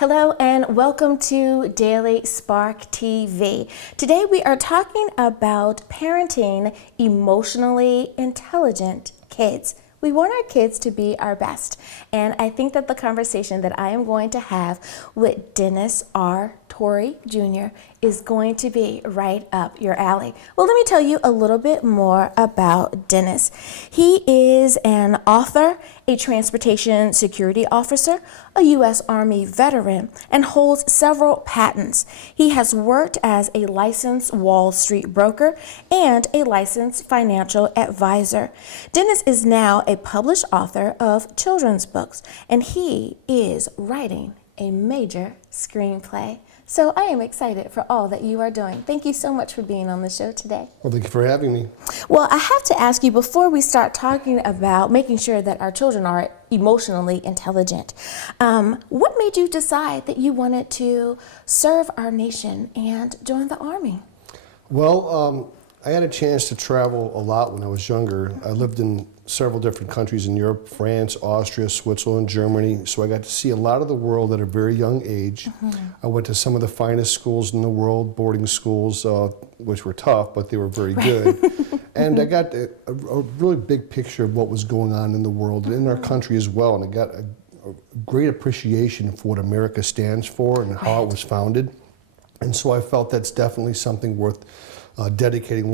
Hello and welcome to Daily Spark TV. Today we are talking about parenting emotionally intelligent kids. We want our kids to be our best, and I think that the conversation that I am going to have with Dennis R. Torii Jr. is going to be right up your alley. Well, let me tell you a little bit more about Dennis. He is an author, a transportation security officer, a U.S. Army veteran, and holds several patents. He has worked as a licensed Wall Street broker and a licensed financial advisor. Dennis is now a published author of children's books, and he is writing a major screenplay. So I am excited for all that you are doing. Thank you so much for being on the show today. Well, thank you for having me. Well, I have to ask you, before we start talking about making sure that our children are emotionally intelligent, what made you decide that you wanted to serve our nation and join the Army? Well, I had a chance to travel a lot when I was younger. I lived in several different countries in Europe: France, Austria, Switzerland, Germany. So I got to see a lot of the world at a very young age. I went to some of the finest schools in the world, boarding schools, which were tough, but they were very good. And I got a really big picture of what was going on in the world and in our country as well. And I got a great appreciation for what America stands for and how it was founded. And so I felt that's definitely something worth dedicating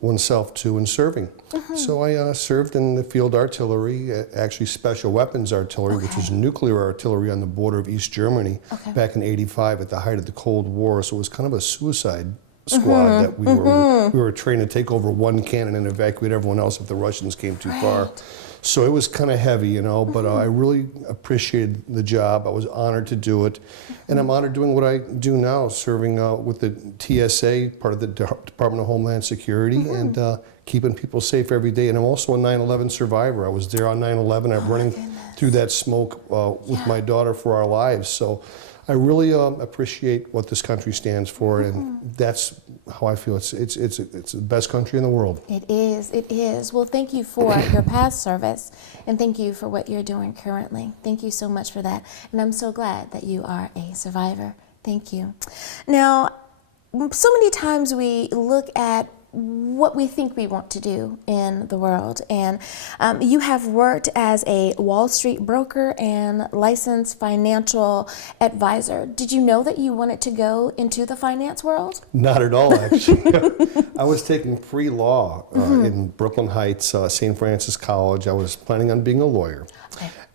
oneself to and serving. So I served in the field artillery, actually special weapons artillery, which was nuclear artillery on the border of East Germany back in '85 at the height of the Cold War. So it was kind of a suicide squad that we were trained to take over one cannon and evacuate everyone else if the Russians came too far. So it was kind of heavy, you know, but I really appreciated the job. I was honored to do it. And I'm honored doing what I do now, serving with the TSA, part of the Department of Homeland Security, and keeping people safe every day. And I'm also a 9/11 survivor. I was there on 9/11. I'm running through that smoke with my daughter for our lives. So I really appreciate what this country stands for, and that's how I feel. It's the best country in the world. It is, it is. Well, thank you for your past service, and thank you for what you're doing currently. Thank you so much for that, and I'm so glad that you are a survivor. Thank you. Now, so many times we look at what we think we want to do in the world, and you have worked as a Wall Street broker and licensed financial advisor. Did you know that you wanted to go into the finance world? Not at all, actually. I was taking pre-law in Brooklyn Heights, St. Francis College. I was planning on being a lawyer.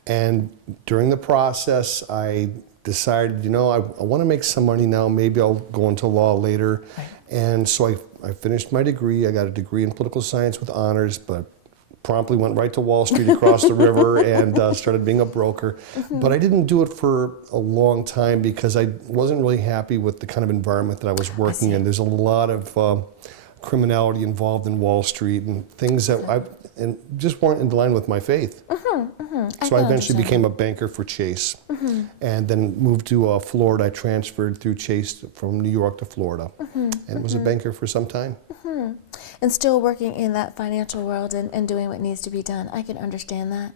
And during the process, I decided, you know, I want to make some money now. Maybe I'll go into law later. And so I finished my degree. I got a degree in political science with honors, but promptly went right to Wall Street across the river and started being a broker. But I didn't do it for a long time because I wasn't really happy with the kind of environment that I was working in. There's a lot of criminality involved in Wall Street and things that just weren't in line with my faith. So I eventually became a banker for Chase, and then moved to Florida. I transferred through Chase from New York to Florida, and was a banker for some time. And still working in that financial world and doing what needs to be done. I can understand that.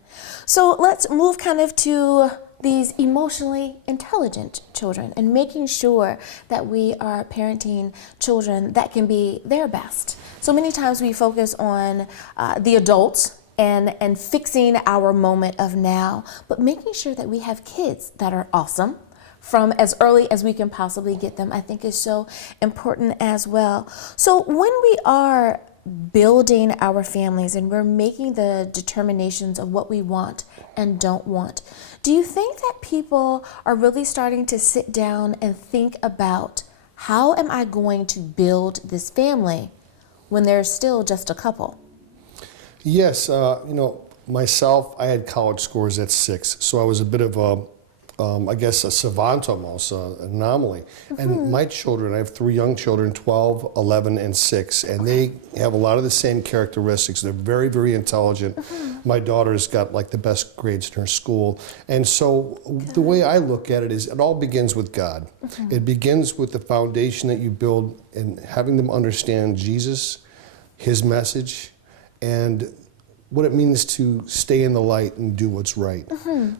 So let's move kind of to these emotionally intelligent children and making sure that we are parenting children that can be their best. So many times we focus on the adults and fixing our moment of now, but making sure that we have kids that are awesome from as early as we can possibly get them, I think is so important as well. So when we are building our families and we're making the determinations of what we want and don't want, do you think that people are really starting to sit down and think about, how am I going to build this family when there's still just a couple? Yes, you know, myself, I had college scores at 6, so I was a bit of I guess, a savant almost, an anomaly. And my children, I have three young children, 12, 11, and 6, and they have a lot of the same characteristics. They're very, very intelligent. My daughter's got like the best grades in her school. And so the way I look at it is it all begins with God. It begins with the foundation that you build and having them understand Jesus, his message, and what it means to stay in the light and do what's right.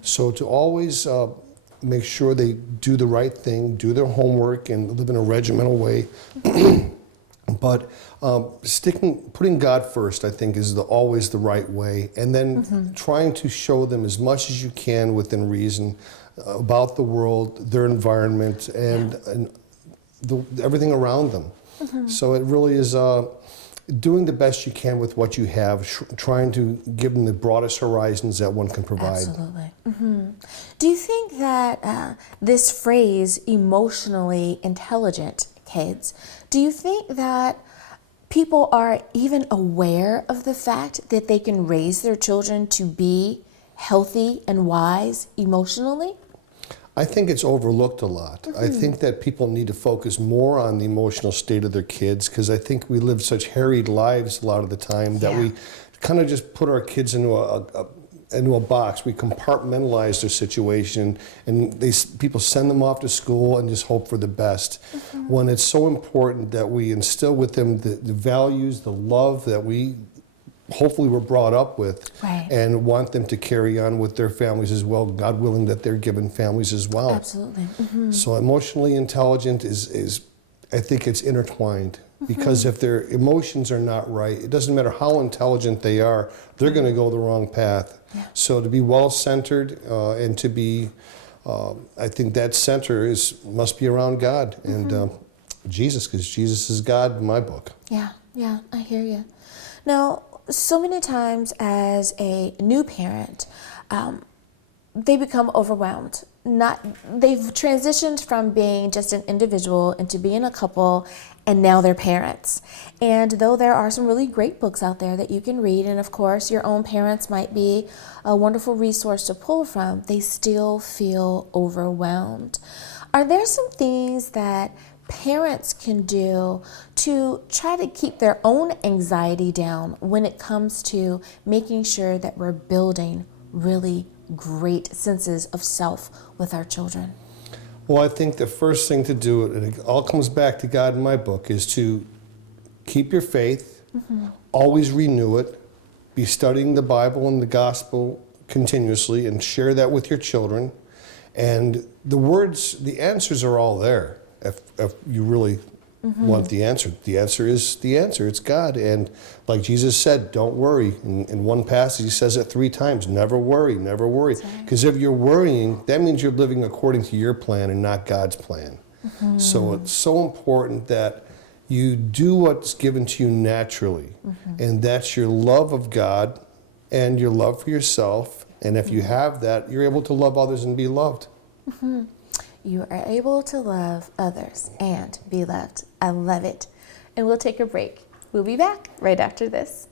So to always make sure they do the right thing, do their homework, and live in a regimental way. But putting God first, I think, is always the right way. And then trying to show them as much as you can within reason about the world, their environment, and everything around them. So it really is doing the best you can with what you have, trying to give them the broadest horizons that one can provide. Absolutely. Do you think that this phrase, emotionally intelligent kids, do you think that people are even aware of the fact that they can raise their children to be healthy and wise emotionally? I think it's overlooked a lot. I think that people need to focus more on the emotional state of their kids, because I think we live such harried lives a lot of the time that we kind of just put our kids into a box. We compartmentalize their situation, and people send them off to school and just hope for the best. When it's so important that we instill with them the values, the love that we hopefully were brought up with, and want them to carry on with their families as well, God willing that they're given families as well. Absolutely. So emotionally intelligent is I think it's intertwined, because if their emotions are not right, it doesn't matter how intelligent they are, they're going to go the wrong path. So to be well-centered and to be, I think that center must be around God and Jesus, because Jesus is God in my book. Yeah, I hear you. Now, so many times as a new parent, they become overwhelmed. They've transitioned from being just an individual into being a couple, and now they're parents. And though there are some really great books out there that you can read, and of course your own parents might be a wonderful resource to pull from, they still feel overwhelmed. Are there some things that parents can do to try to keep their own anxiety down when it comes to making sure that we're building really great senses of self with our children? Well, I think the first thing to do, and it all comes back to God in my book, is to keep your faith, always renew it, be studying the Bible and the gospel continuously, and share that with your children. And the answers are all there. If you really want the answer is the answer. It's God. And like Jesus said, don't worry. In one passage, he says it 3 times. Never worry, never worry. Because if you're worrying, that means you're living according to your plan and not God's plan. So it's so important that you do what's given to you naturally. And that's your love of God and your love for yourself. And if you have that, you're able to love others and be loved. You are able to love others and be loved. I love it. And we'll take a break. We'll be back right after this.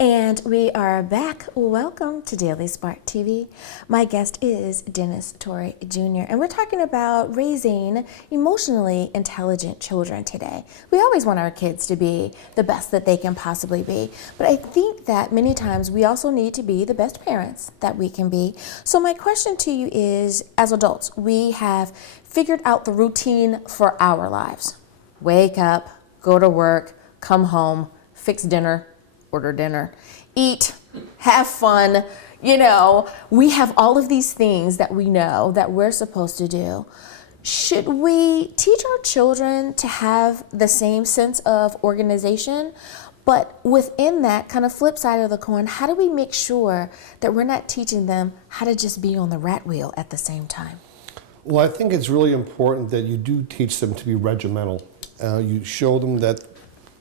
And we are back. Welcome to Daily Spark TV. My guest is Dennis Torii Jr. And we're talking about raising emotionally intelligent children today. We always want our kids to be the best that they can possibly be. But I think that many times we also need to be the best parents that we can be. So my question to you is, as adults, we have figured out the routine for our lives. Wake up, go to work, come home, fix dinner, order dinner, eat, have fun. You know, we have all of these things that we know that we're supposed to do. Should we teach our children to have the same sense of organization? But within that kind of flip side of the coin, how do we make sure that we're not teaching them how to just be on the rat wheel at the same time? Well, I think it's really important that you do teach them to be regimental. You show them that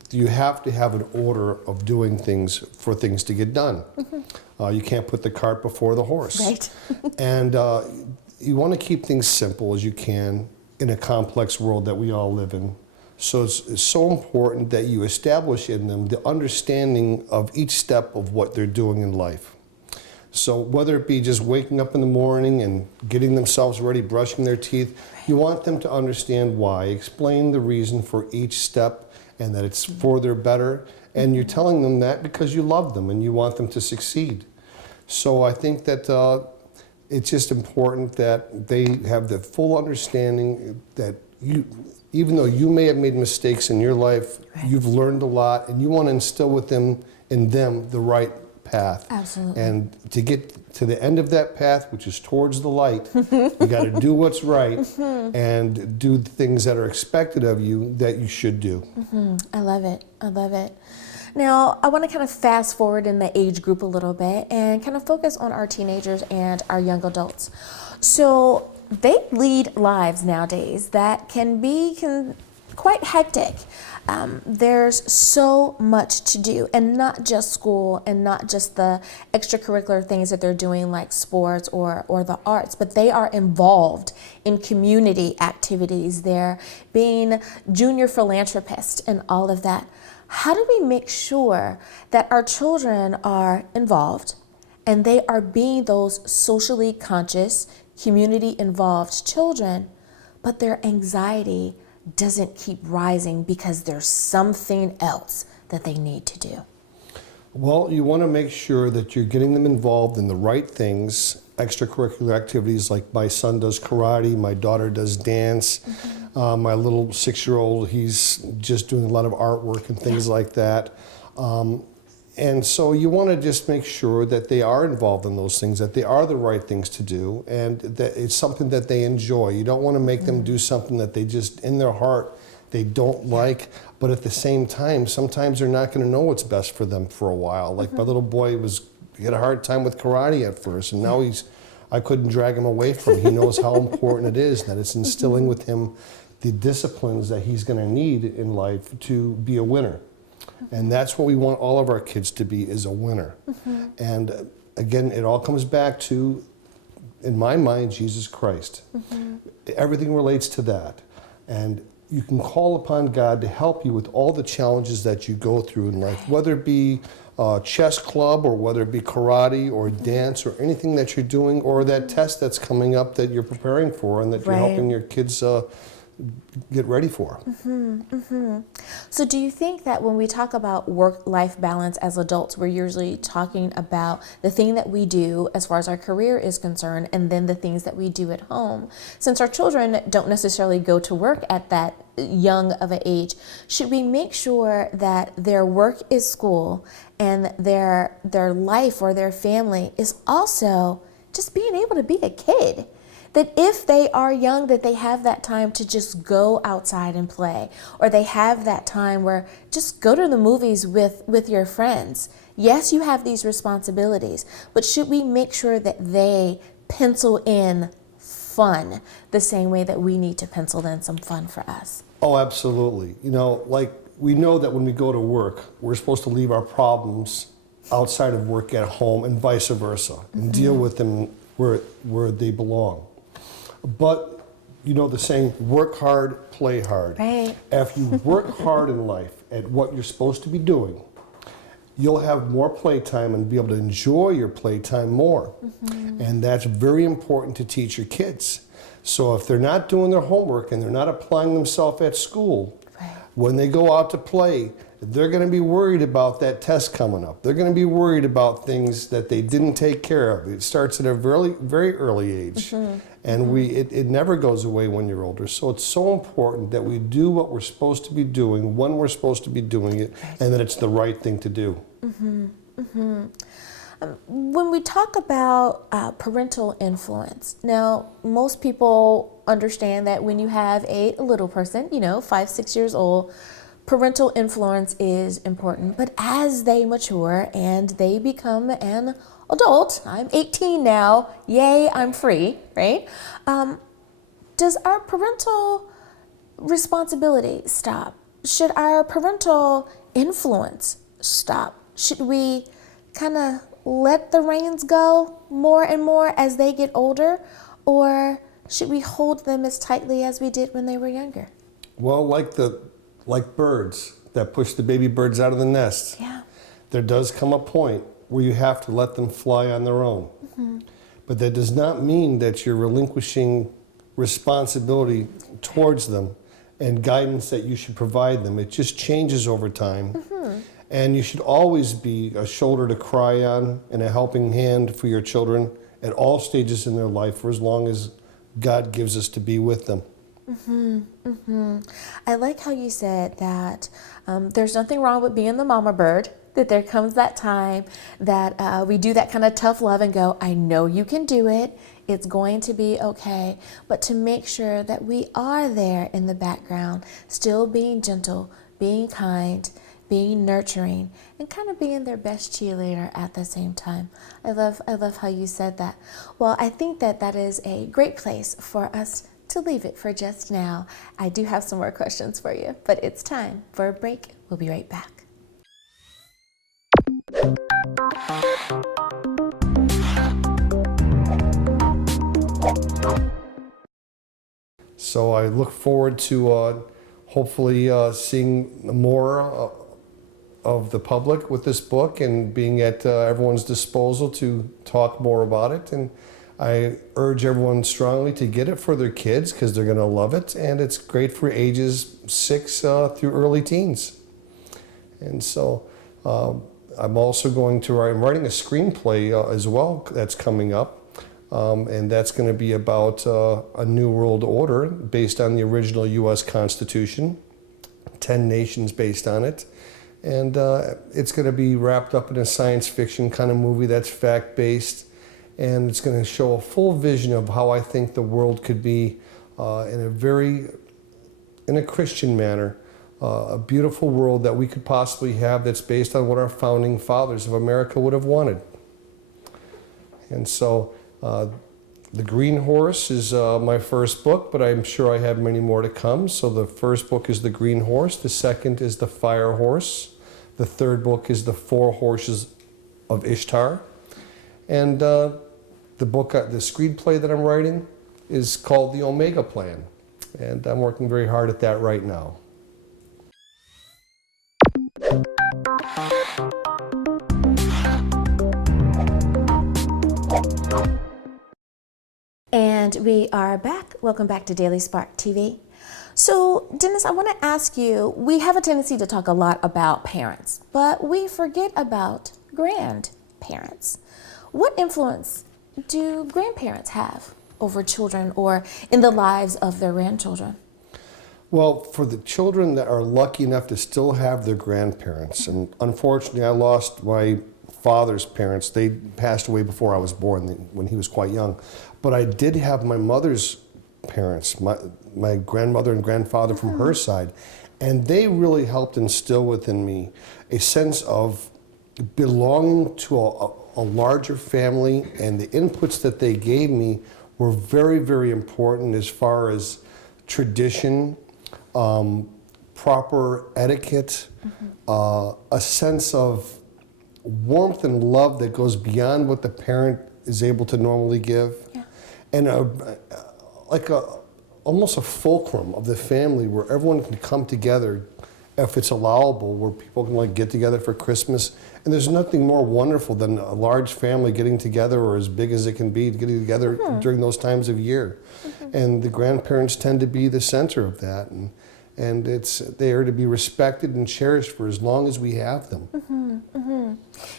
you have to have an order of doing things for things to get done. You can't put the cart before the horse. Right. And you want to keep things simple as you can in a complex world that we all live in. So it's so important that you establish in them the understanding of each step of what they're doing in life. So whether it be just waking up in the morning and getting themselves ready, brushing their teeth, you want them to understand why. Explain the reason for each step and that it's for their better. And you're telling them that because you love them and you want them to succeed. So I think that it's just important that they have the full understanding that even though you may have made mistakes in your life, you've learned a lot, and you want to instill in them the right path. Absolutely. And to get to the end of that path, which is towards the light, you got to do what's right and do the things that are expected of you that you should do. I love it. I love it. Now, I want to kind of fast forward in the age group a little bit and kind of focus on our teenagers and our young adults. So they lead lives nowadays that can be quite hectic. There's so much to do, and not just school and not just the extracurricular things that they're doing like sports or the arts, but they are involved in community activities. They're being junior philanthropists and all of that. How do we make sure that our children are involved and they are being those socially conscious, community involved children, but their anxiety doesn't keep rising because there's something else that they need to do? Well, you want to make sure that you're getting them involved in the right things, extracurricular activities like my son does karate, my daughter does dance, my little 6-year-old, he's just doing a lot of artwork and things like that. And so you want to just make sure that they are involved in those things, that they are the right things to do, and that it's something that they enjoy. You don't want to make them do something that they just, in their heart, they don't like, but at the same time, sometimes they're not going to know what's best for them for a while. Like my little boy he had a hard time with karate at first, and now I couldn't drag him away from it. He knows how important it is, that it's instilling with him the disciplines that he's going to need in life to be a winner. And that's what we want all of our kids to be, is a winner. And again, it all comes back to, in my mind, Jesus Christ. Everything relates to that. And you can call upon God to help you with all the challenges that you go through in life, whether it be chess club or whether it be karate or dance or anything that you're doing, or that test that's coming up that you're preparing for and that you're helping your kids get ready for. So do you think that when we talk about work-life balance as adults, we're usually talking about the thing that we do as far as our career is concerned, and then the things that we do at home? Since our children don't necessarily go to work at that young of an age, should we make sure that their work is school and their life or their family is also just being able to be a kid? That if they are young, that they have that time to just go outside and play, or they have that time where just go to the movies with your friends. Yes, you have these responsibilities, but should we make sure that they pencil in fun the same way that we need to pencil in some fun for us? Oh, absolutely. You know, like we know that when we go to work, we're supposed to leave our problems outside of work at home and vice versa, and deal with them where they belong. But you know the saying, work hard, play hard. Right. If you work hard in life at what you're supposed to be doing, you'll have more playtime and be able to enjoy your playtime more. And that's very important to teach your kids. So if they're not doing their homework and they're not applying themselves at school, when they go out to play, they're going to be worried about that test coming up. They're going to be worried about things that they didn't take care of. It starts at a very, very early age. And it never goes away when you're older. So it's so important that we do what we're supposed to be doing, when we're supposed to be doing it, and that it's the right thing to do. When we talk about parental influence, now most people understand that when you have a little person, 5, 6 years old, parental influence is important. But as they mature and they become an adult, I'm 18 now, yay, I'm free, right? Does our parental responsibility stop? Should our parental influence stop? Should we kind of let the reins go more and more as they get older? Or should we hold them as tightly as we did when they were younger? Well, like the like birds that push the baby birds out of the nest. Yeah. There does come a point where you have to let them fly on their own. But that does not mean that you're relinquishing responsibility towards them and guidance that you should provide them. It just changes over time. And you should always be a shoulder to cry on and a helping hand for your children at all stages in their life for as long as God gives us to be with them. I like how you said that there's nothing wrong with being the mama bird, that there comes that time that we do that kind of tough love and go, I know you can do it. It's going to be okay. But to make sure that we are there in the background, still being gentle, being kind, being nurturing, and kind of being their best cheerleader at the same time. I love how you said that. Well, I think that that is a great place for us to leave it for just now. I do have some more questions for you, but it's time for a break. We'll be right back. So I look forward to hopefully seeing more of the public with this book and being at everyone's disposal to talk more about it. And I urge everyone strongly to get it for their kids because they're going to love it. And it's great for ages 6 through early teens. And so I'm also I'm writing a screenplay as well that's coming up. And that's going to be about a new world order based on the original U.S. Constitution, 10 nations based on it. And it's going to be wrapped up in a science fiction kind of movie that's fact-based. And it's going to show a full vision of how I think the world could be in a Christian manner, a beautiful world that we could possibly have that's based on what our founding fathers of America would have wanted. And so The Green Horse is my first book, but I'm sure I have many more to come. So the first book is The Green Horse, the second is The Fire Horse, the third book is The Four Horses of Ishtar, and the screenplay that I'm writing is called The Omega Plan, and I'm working very hard at that right now. And we are back. Welcome back to Daily Spark TV. So, Dennis, I want to ask you, we have a tendency to talk a lot about parents, but we forget about grandparents. What influence do grandparents have over children or in the lives of their grandchildren? Well, for the children that are lucky enough to still have their grandparents, and unfortunately I lost my father's parents. They passed away before I was born, when he was quite young. But I did have my mother's parents, my grandmother and grandfather from her side, and they really helped instill within me a sense of belonging to a larger family, and the inputs that they gave me were very, very important as far as tradition, proper etiquette, a sense of warmth and love that goes beyond what the parent is able to normally give, and almost a fulcrum of the family where everyone can come together if it's allowable, where people can get together for Christmas. And there's nothing more wonderful than a large family getting together, or as big as it can be, getting together during those times of year. And the grandparents tend to be the center of that, and they are to be respected and cherished for as long as we have them.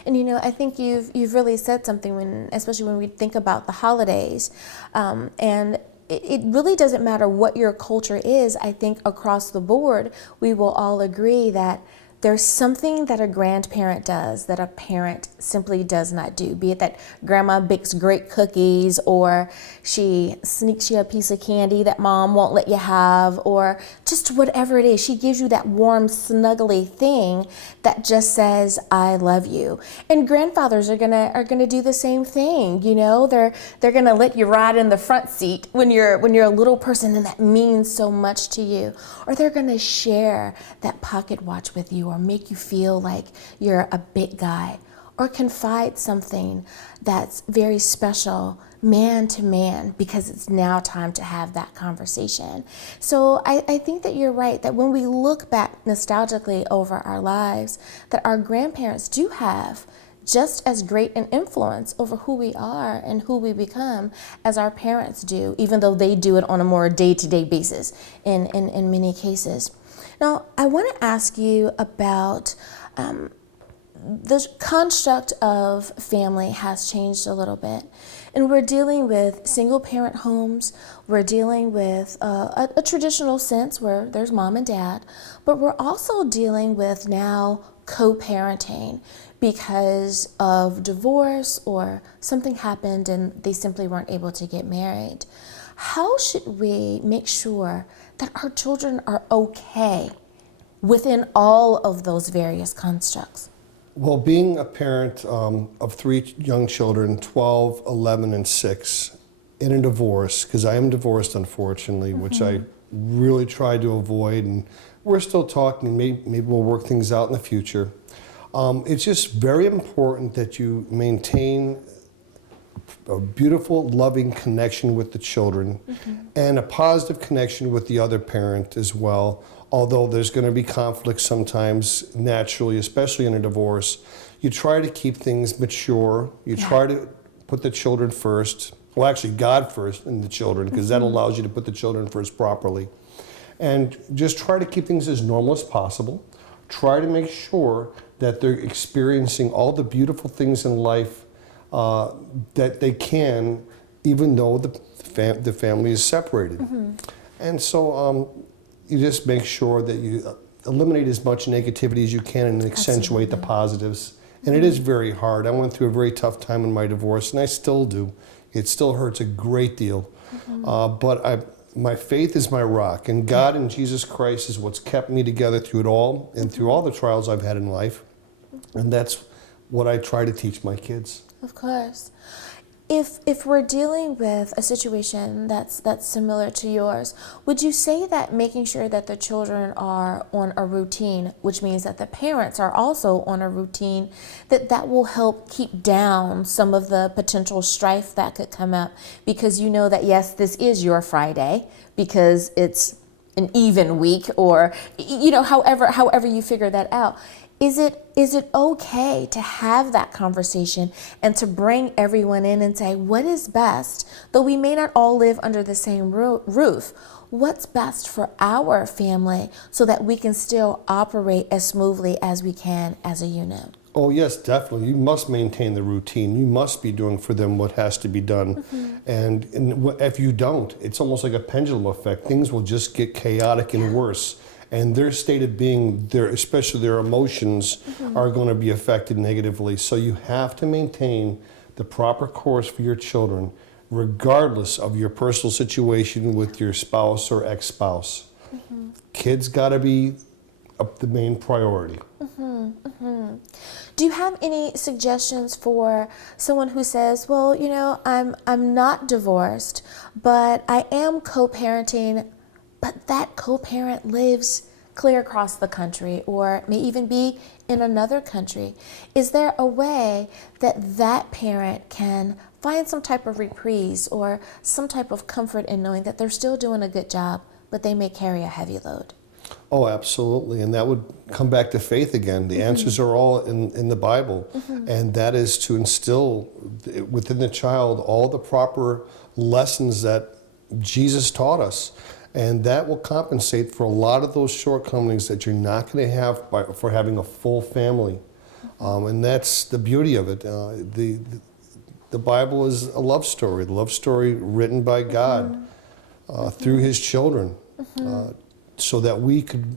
And I think you've really said something, especially when we think about the holidays, and it really doesn't matter what your culture is. I think across the board, we will all agree that there's something that a grandparent does that a parent simply does not do, be it that grandma bakes great cookies, or she sneaks you a piece of candy that mom won't let you have, or just whatever it is. She gives you that warm, snuggly thing that just says, I love you. And grandfathers are gonna do the same thing. They're gonna let you ride in the front seat when you're a little person, and that means so much to you. Or they're gonna share that pocket watch with you, or make you feel like you're a big guy. or confide something that's very special man to man, because it's now time to have that conversation. So I think that you're right, that when we look back nostalgically over our lives, that our grandparents do have just as great an influence over who we are and who we become as our parents do, even though they do it on a more day-to-day basis in many cases. Now, I want to ask you about the construct of family has changed a little bit. And we're dealing with single parent homes. We're dealing with a traditional sense where there's mom and dad, but we're also dealing with now co-parenting because of divorce or something happened and they simply weren't able to get married. How should we make sure that our children are okay within all of those various constructs? Well, being a parent of 3 young children, 12, 11, and 6, in a divorce, because I am divorced, unfortunately, which I really tried to avoid, and we're still talking, maybe we'll work things out in the future. It's just very important that you maintain a beautiful, loving connection with the children and a positive connection with the other parent as well. Although there's going to be conflict sometimes naturally, especially in a divorce, you try to keep things mature. You try to put the children first. Well, actually, God first and the children, because that allows you to put the children first properly. And just try to keep things as normal as possible. Try to make sure that they're experiencing all the beautiful things in life that they can, even though the family is separated. And so you just make sure that you eliminate as much negativity as you can and accentuate the positives. And it is very hard. I went through a very tough time in my divorce, and I still do. It still hurts a great deal. But my faith is my rock, and God and Jesus Christ is what's kept me together through it all and through all the trials I've had in life. And that's what I try to teach my kids. Of course. If we're dealing with a situation that's similar to yours, would you say that making sure that the children are on a routine, which means that the parents are also on a routine, that will help keep down some of the potential strife that could come up? Because you know that, yes, this is your Friday because it's an even week, or however you figure that out. Is it okay to have that conversation and to bring everyone in and say, what is best, though we may not all live under the same roof, what's best for our family so that we can still operate as smoothly as we can as a unit? Oh, yes, definitely. You must maintain the routine. You must be doing for them what has to be done. And if you don't, it's almost like a pendulum effect. Things will just get chaotic and worse. And their state of being, especially their emotions, are going to be affected negatively. So you have to maintain the proper course for your children, regardless of your personal situation with your spouse or ex-spouse. Kids got to be the main priority. Do you have any suggestions for someone who says, well, I'm not divorced, but I am co-parenting, but that co-parent lives clear across the country or may even be in another country? Is there a way that parent can find some type of reprise or some type of comfort in knowing that they're still doing a good job, but they may carry a heavy load? Oh, absolutely. And that would come back to faith again. The answers are all in the Bible. And that is to instill within the child all the proper lessons that Jesus taught us. And that will compensate for a lot of those shortcomings that you're not going to have for having a full family. And that's the beauty of it. The Bible is a love story written by God through His children, so that we could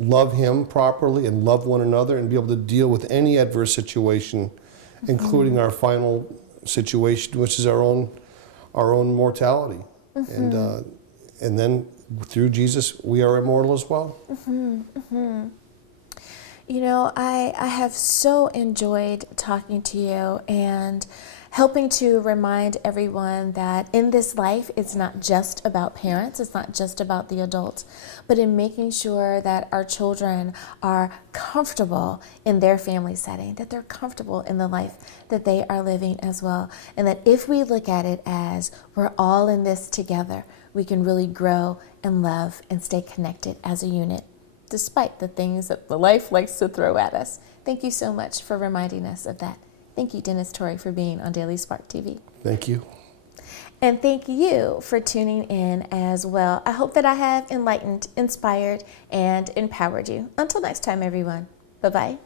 love Him properly and love one another and be able to deal with any adverse situation, including our final situation, which is our own mortality. And then through Jesus, we are immortal as well. I have so enjoyed talking to you and helping to remind everyone that in this life, it's not just about parents, it's not just about the adults, but in making sure that our children are comfortable in their family setting, that they're comfortable in the life that they are living as well. And that if we look at it as we're all in this together, we can really grow and love and stay connected as a unit, despite the things that the life likes to throw at us. Thank you so much for reminding us of that. Thank you, Dennis Torii, for being on Daily Spark TV. Thank you. And thank you for tuning in as well. I hope that I have enlightened, inspired, and empowered you. Until next time, everyone. Bye-bye.